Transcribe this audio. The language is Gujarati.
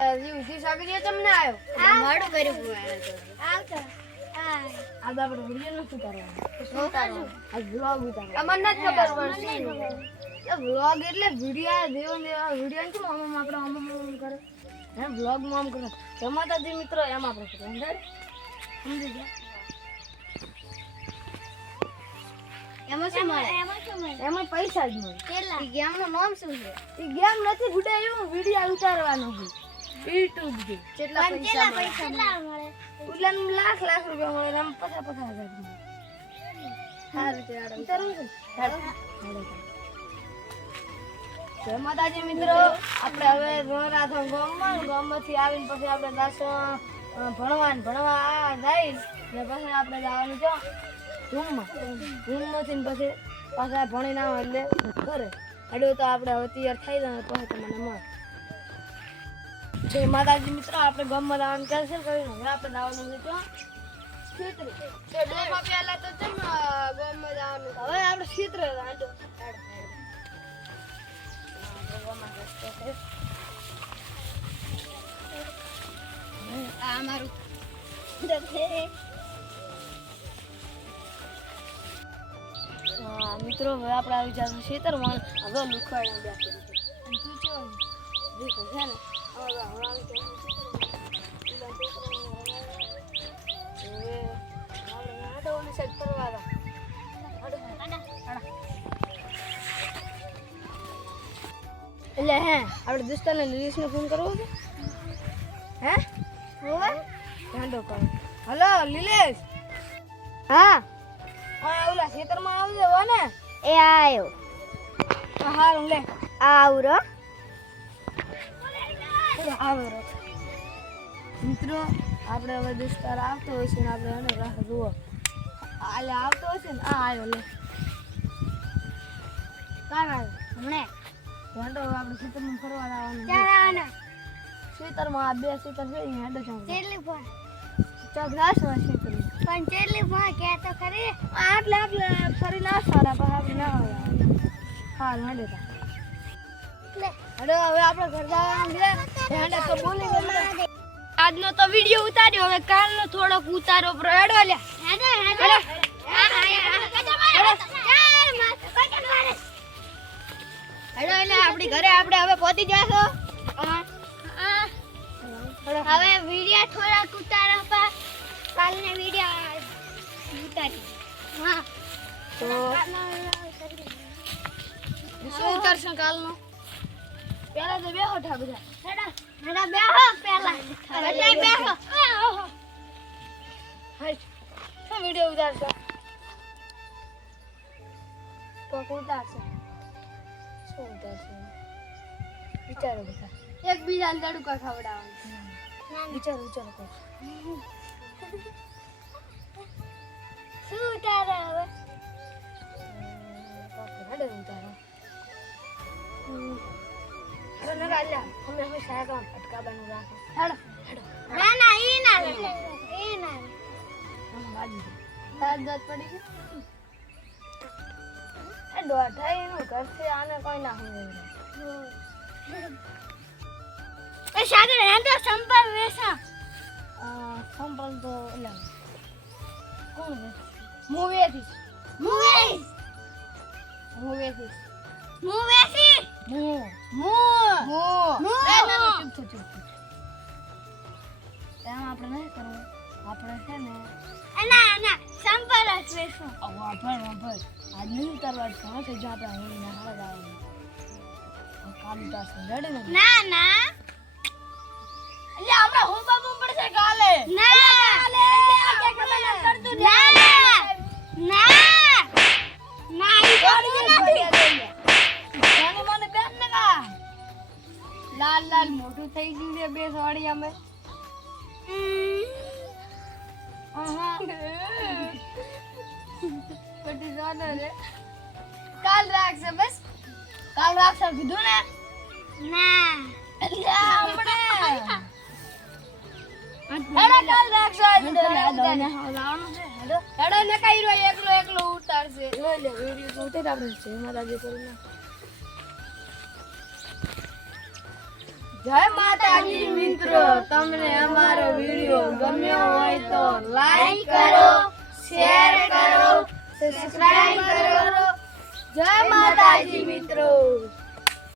ઉસી સાગરીએ તમને આવ્યો માડું કર્યું આવતો આ આપણે વિડિયો નું શું કરવાનું આ વ્લોગ ઉતારવાનો અમને જ ખબર પડશે એ વ્લોગ એટલે વિડિયો દેવો ને વિડિયો ને મમ્મા આપણે મમ્મા કરે હે વ્લોગ માં કરે જમાતાજી મિત્રો એમ આપણે અંદર સમજી ગયા એમાં શું મળે એમાં પૈસા જ મળે કેટલા ઈ ગેમ નું નામ શું છે ઈ ગેમ નથી ગુડાયું વિડિયો ઉતારવાનો છે YouTube થી કેટલા પૈસા મળે ઉલન લાખ રૂપિયા મળે એમ 50,000 મળે સારું છે આડો ઉતારવું છે જય માતાજી મિત્રો આપણે હવે રોરાથો ગામમાંથી આવીને પછી આપણે દાસો ભણવા જાય ને પછી આપણે જવાનું છે રૂમમાંથી પછી પાછા ભણી ના એટલે કરે એડો તો આપણે હવે તૈયાર થઈ જાય પછી તમને મળે જય માતાજી મિત્રો આપણે ગામમાં જવાનું કેન્સલ કરીને હવે આપણે જવાનું છે ક્ષેત્રે તે ડોમાં પહેલા તો છે ને ગામમાં જવાનું હવે આપણે ક્ષેત્રે આંડો આ મારું મિત્રો હવે આપણે આવી જવાનું ક્ષેત્રમાં હવે લુખવાડે બેઠું તું ચો દેખો છે ને હવે આવી જવાનું સેટ કરવા એટલે હે આપણે દોસ્તારને લીલીશને ફોન કરવો છે હે હોવે ઢાંડો કરો હલો લીલેશ હા ઓલા ખેતરમાં આવજે હો ને એ આયો હારું લે આવરો આવરો મિત્રો આપણે હવે દોસ્તાર આવતો હશે ને આપણે એને રાહ જુઓ આલે આવતો હશે ને આ આવ્યો લે કાં આવ્યો હમણે ઢાંડો આપણે ખેતરમાં ફરવા આવવાનું ક્યારે આવવાના ખેતરમાં આ બે ખેતર છે ને હેડો ચાલ કેટલી પણ ચોગ્રાસ માં ખેતર પણ કેટલી પણ કે તો ખરી આટલે ફરી ના સારા પણ આપણે ના આવે હા હેડો લે હેડો હવે આપણે ઘર જવાનું છે હેડો તો બોલી ગયો આજનો તો વિડિયો ઉતાર્યો હવે કાલનો થોડોક ઉતારો પર હેડો લે હેડો એટલે આપણી ઘરે આપણે હવે પહોંચી જાશો હવે વિડિયો થોડાક ઉતારો પર કાલને વિડિયો ઉતારી હા તો શું ઉતારશું કાલનો પહેલા તો બેહો ઠા બધા હેડા બેહો પહેલા બધા બેહો હાય શું વિડિયો ઉતારશો તો ઉતારશો શું ઉતારશો વિચારો બધા એકબીજાને તડકો ખવડાવવાનો વિચારો કરો શું ઉતારે હવે હેડો ઉતારો ના રાજા અમે હવે સાયકલ અટકાવાનું રાખો હેડો ના ઈ ના બાજી તાર દત પડી ગઈ એ દોઢાઈ એનું ઘર છે આને કોઈ ના હોય એ સાગર હે તો સંપલ વેસા સંપલ તો એટલે કોણ છે મૂવેથી એમ આપણે નહીં કરવું આપણે છે ને ના સંપલ જ વેસું વાભળ આજ નહીં કરવા જ ઘણો થઈ જાય આપણે હવે નહાવા જવાનું કામ તાસ રેડે ને ના એટલે આપણે હું બાબુ પડશે ગાલે ગાલે કે ખબર ન કરતું ના ઈ ગાડી નથી જાને મને બેન ને કા લાલ મોટું થઈ ગયું છે બે સોડી અમે પટી જાને રે કાલ રાખશે બસ કાલ રાખશે કીધું ને ના આપણે હેડો કાલ રાખશે હેડો લાવવાનું છે હેડો ને કાઈ રો એકલો ઉતારશે લે વિડિયો તો ઉતાર આપણે છે મારા જે કરીને જય માતાજી મિત્રો, તમને અમારો વિડિયો ગમ્યો હોય તો લાઈક કરો, શેર કરો, સબસ્ક્રાઇબ કરો. જય માતાજી મિત્રો.